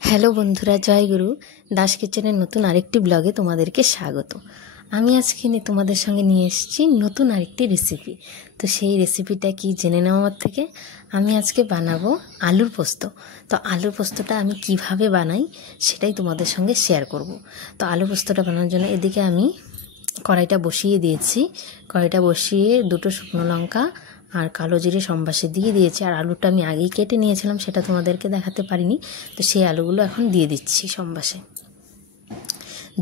Hello বন্ধুরা, জয়গুরু। দাস কিচেনের নতুন আরেকটি ব্লগে তোমাদেরকে স্বাগত। আমি আজকে তোমাদের সঙ্গে নিয়ে এসেছি নতুন আরেকটি রেসিপি। তো সেই রেসিপিটা কি জেনে নেওয়ার থেকে আমি আজকে বানাবো আলুর পোস্ত। তো আলুর পোস্তটা আমি কিভাবে বানাই সেটাই তোমাদের সঙ্গে শেয়ার করব। তো আলু পোস্তটা বানানোর জন্য এদিকে আমি কড়াইটা বসিয়ে দিয়েছি। কড়াইটা বসিয়ে দুটো শুকনো লঙ্কা আর কালো জিরে সম্বাসে দিয়ে দিয়েছি। আর আলুটা আমি আগেই কেটে নিয়েছিলাম, সেটা তোমাদেরকে দেখাতে পারিনি। তো সেই আলুগুলো এখন দিয়ে দিচ্ছি সম্বাসে।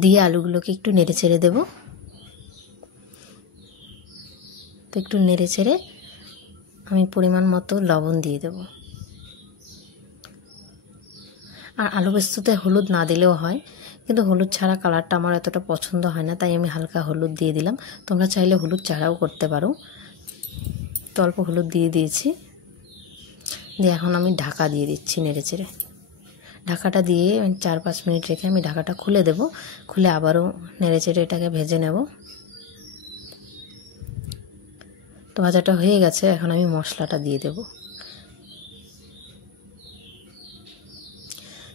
দিয়ে আলুগুলোকে একটু নেড়ে চেড়ে দেবো। তো একটু নেড়ে চেড়ে আমি পরিমাণ মতো লবণ দিয়ে দেব। আর আলু পোস্ততে হলুদ না দিলেও হয়, কিন্তু হলুদ ছাড়া কালারটা আমার এতটা পছন্দ হয় না, তাই আমি হালকা হলুদ দিয়ে দিলাম। তোমরা চাইলে হলুদ ছাড়াও করতে পারো। তো অল্প হলুদ দিয়ে দিয়েছি। দিয়ে এখন আমি ঢাকা দিয়ে দিচ্ছি নেড়ে চেড়ে। ঢাকাটা দিয়ে 4-5 মিনিট রেখে আমি ঢাকাটা খুলে দেব। খুলে আবারও নেড়ে চেড়ে এটাকে ভেজে নেব। তো ভাজাটা হয়ে গেছে, এখন আমি মশলাটা দিয়ে দেব।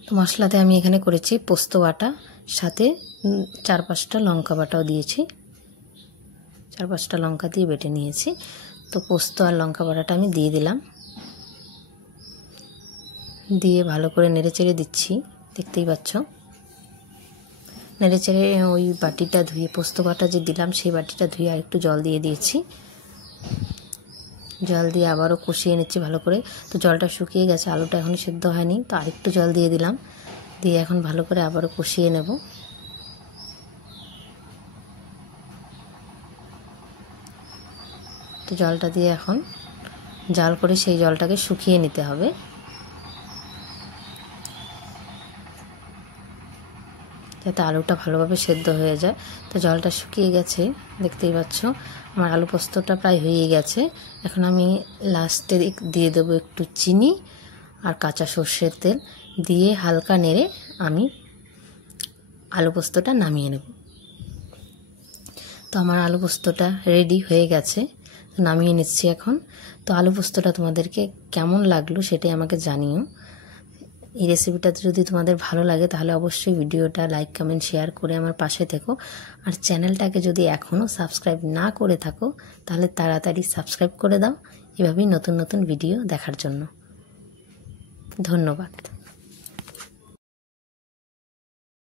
তো মশলাতে আমি এখানে করেছি পোস্ত বাটা, সাথে 4-5টা লঙ্কা বাটাও দিয়েছি। 4-5টা লঙ্কা দিয়ে বেটে নিয়েছি। তো পোস্ত আর লঙ্কা বাটাটা আমি দিয়ে দিলাম। দিয়ে ভালো করে নেড়ে চেড়ে দিচ্ছি, দেখতেই পাচ্ছ। নেড়ে চেড়ে ওই বাটিটা ধুয়ে, পোস্ত বাটা যে দিলাম সেই বাটিটা ধুয়ে আর একটু জল দিয়ে দিয়েছি। জল দিয়ে আবারও কষিয়ে নিচ্ছি ভালো করে। তো জলটা শুকিয়ে গেছে, আলুটা এখনও সেদ্ধ হয়নি, তো আরেকটু জল দিয়ে দিলাম। দিয়ে এখন ভালো করে আবারও কষিয়ে নেব। তো জলটা দিয়ে এখন জাল করে সেই জলটাকে শুকিয়ে নিতে হবে, যাতে আলুটা ভালোভাবে সেদ্ধ হয়ে যায়। তো জলটা শুকিয়ে গেছে, দেখতেই পাচ্ছ। আমার আলু পোস্তটা প্রায় হয়ে গেছে। এখন আমি লাস্টে দিয়ে দেবো একটু চিনি আর কাঁচা সর্ষের তেল। দিয়ে হালকা নেড়ে আমি আলু পোস্তটা নামিয়ে নেব। তো আমার আলু পোস্তটা রেডি হয়ে গেছে, নামিয়ে নিচ্ছি এখন। তো আলু পোস্তটা তোমাদেরকে কেমন লাগলো সেটাই আমাকে জানিও। এই রেসিপিটা যদি তোমাদের ভালো লাগে তাহলে অবশ্যই ভিডিওটা লাইক, কমেন্ট, শেয়ার করে আমার পাশে থেকো। আর চ্যানেলটাকে যদি এখনও সাবস্ক্রাইব না করে থাকো তাহলে তাড়াতাড়ি সাবস্ক্রাইব করে দাও, এভাবেই নতুন নতুন ভিডিও দেখার জন্য। ধন্যবাদ।